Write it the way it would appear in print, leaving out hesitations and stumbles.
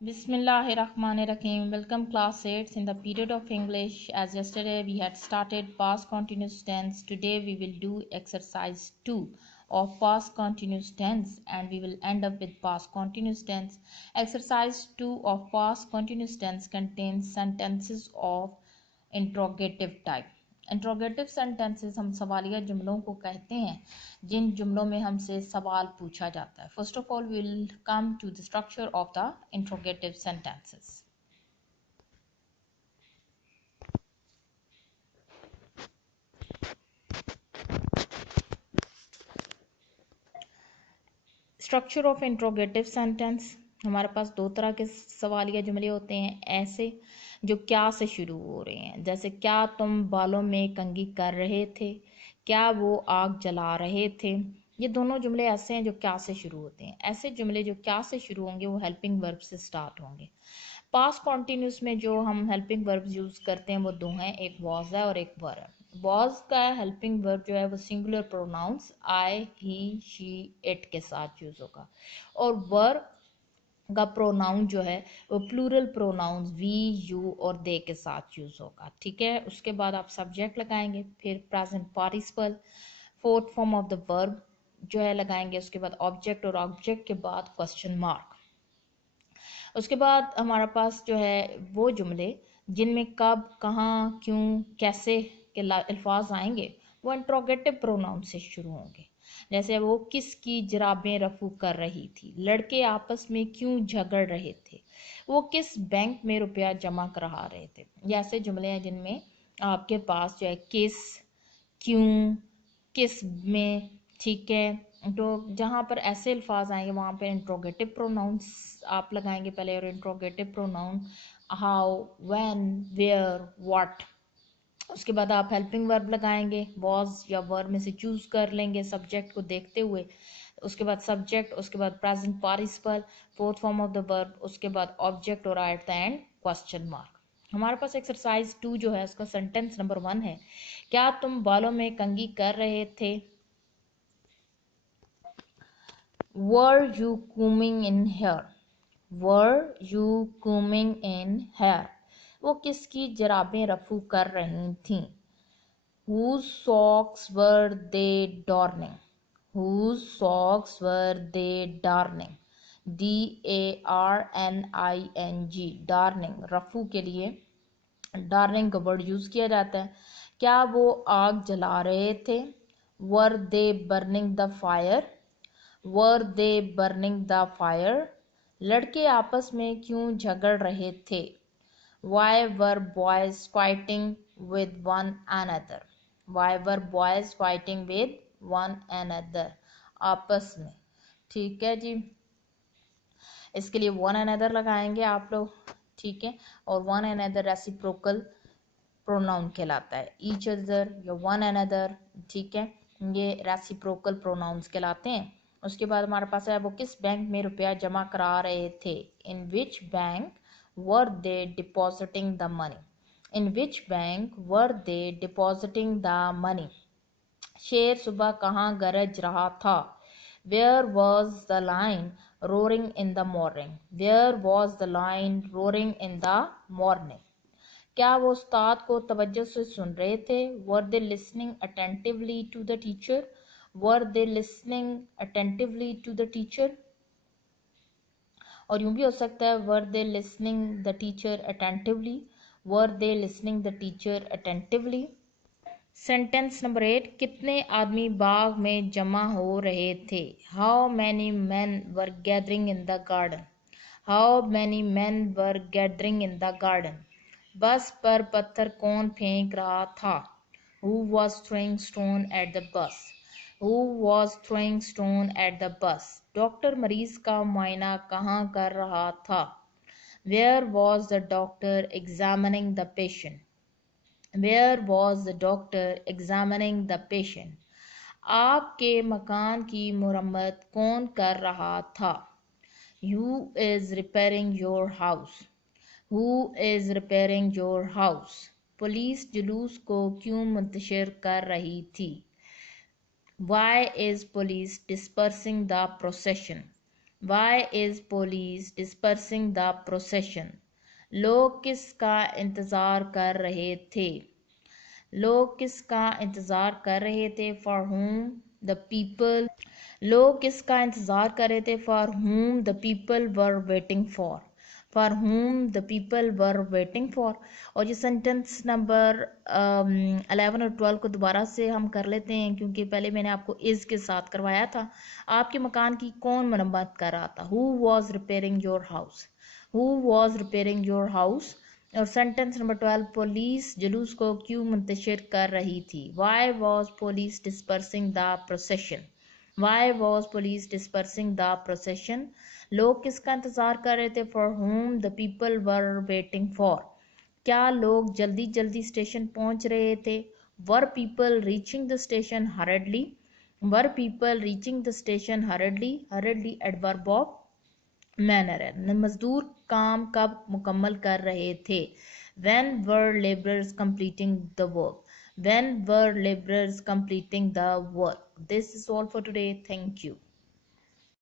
Bismillahirrahmanirrahim. Welcome class 8 in the period of English. As yesterday we had started past continuous tense. Today we will do exercise 2 of past continuous tense and we will end up with past continuous tense. Exercise 2 of past continuous tense contains sentences of interrogative type. Interrogative sentences हम सवालिया जुमलों को कहते हैं जिन जुमलों में हमसे सवाल पूछा जाता है. First of all we will come to the structure of the interrogative sentences. Structure of interrogative sentence. हमारे पास दो तरह के सवालिया जुमले होते हैं ऐसे जो क्या से शुरू हो रहे हैं. जैसे क्या तुम बालों में कंघी कर रहे थे, क्या वो आग जला रहे थे. ये दोनों जुमले ऐसे हैं जो क्या से शुरू होते हैं. ऐसे जुमले जो क्या से शुरू होंगे वो हेल्पिंग वर्ब से स्टार्ट होंगे. पास्ट कॉन्टिन्यूस में जो हम हेल्पिंग वर्ब यूज करते हैं वो दो हैं, एक वॉज है और एक वर है. वॉज का हेल्पिंग वर्ब जो है वो singular pronouns I, he, she, it के साथ यूज होगा और वर का प्रोनाउन जो है वो प्लूरल प्रोनाउंस वी, यू और दे के साथ यूज होगा. ठीक है. उसके बाद आप सब्जेक्ट लगाएंगे, फिर present participle, fourth form of the verb जो है लगाएंगे. उसके बाद ऑब्जेक्ट और ऑब्जेक्ट के बाद क्वेश्चन मार्क. उसके बाद हमारे पास जो है वो जुमले जिनमें कब, कहाँ, क्यों, कैसे के अल्फाज आएंगे वो इंट्रोगेटिव प्रोनाउन से शुरू होंगे. जैसे वो किसकी जराबें रफू कर रही थी, लड़के आपस में क्यों झगड़ रहे थे, वो किस बैंक में रुपया जमा करा रहे थे. ये ऐसे जुमले हैं जिनमें आपके पास जो है किस, क्यों, किस में. ठीक है. तो जहाँ पर ऐसे अल्फाज आएंगे वहाँ पर इंट्रोगेटिव प्रोनाउंस आप लगाएंगे पहले. और interrogative pronoun how, when, where, what. उसके बाद आप हेल्पिंग वर्ब लगाएंगे, वॉज या वर्ब में से चूज कर लेंगे सब्जेक्ट को देखते हुए. उसके बाद सब्जेक्ट, उसके बाद present participle, fourth form of the verb, उसके बाद ऑब्जेक्ट और at the end question mark. हमारे पास एक्सरसाइज 2 जो है उसका सेंटेंस नंबर 1 है, क्या तुम बालों में कंघी कर रहे थे. Were you combing in hair, were you combing in hair. वो किसकी जराबें रफू कर रही थीं. Whose socks were they darning? Whose socks were they darning? DARNING, darning. रफू के लिए डार्निंग का वर्ड यूज किया जाता है. क्या वो आग जला रहे थे. Were they burning the fire, were they burning the fire. लड़के आपस में क्यों झगड़ रहे थे. Why were boys fighting with one another? Why were boys fighting with one another? आपस में. ठीक है जी. इसके लिए one another लगाएंगे आप लोग. ठीक है. और one another रेसिप्रोकल प्रोनाउन कहलाता है. each other या one another. ठीक है. ये रेसिप्रोकल प्रोनाउंस कहलाते हैं. उसके बाद हमारे पास है वो किस बैंक में रुपया जमा करा रहे थे. In which bank were they depositing the money? In which bank were they depositing the money? शेर सुबह कहाँ गरज रहा था. Where was the lion roaring in the morning? Where was the lion roaring in the morning? क्या वो उस्ताद को तवज्जो से सुन रहे थे. Were they listening attentively to the teacher? Were they listening attentively to the teacher? और यूं भी हो सकता है were they listening the teacher attentively, were they listening the teacher attentively. Sentence number 8, कितने आदमी बाग में जमा हो रहे थे. How many man were gathering in the garden, how many man were gathering in the garden. Bus पर पत्थर कौन फेंक रहा था. Who was throwing stone at the bus, Who was throwing stone at the bus? Doctor मरीज का मुआयना कहाँ कर रहा था. Where was the doctor examining the patient? Where was the doctor examining the patient? आपके मकान की मुरम्मत कौन कर रहा था. Who is repairing your house? Who is repairing your house? Police जुलूस को क्यों मुंतशिर कर रही थी. Why is police dispersing the procession? Why is police dispersing the procession? लोग किसका इंतजार कर रहे थे? लोग किसका इंतजार कर रहे थे? For whom the people लोग किसका इंतजार कर रहे थे? For whom the people were waiting for. For whom the people were waiting for. और ये सेंटेंस नंबर 11 और 12 को दोबारा से हम कर लेते हैं, क्योंकि पहले मैंने आपको इज के साथ करवाया था। आपके मकान की कौन मरम्मत कर रहा था? Who was repairing your house? Who was repairing your house? और सेंटेंस नंबर 12, पुलिस जुलूस को क्यों मुंतशिर कर रही थी? Why was police dispersing the procession? Why was police dispersing the procession? लोग किसका इंतजार कर रहे थे? For whom the people were waiting for. क्या लोग जल्दी जल्दी स्टेशन पहुंच रहे थे? Were people reaching the station hurriedly? Were people reaching the station hurriedly? Hurriedly adverb of manner है। मजदूर काम कब मुकम्मल कर रहे थे? When were laborers completing the work? When were laborers completing the work? This is all for today. Thank you.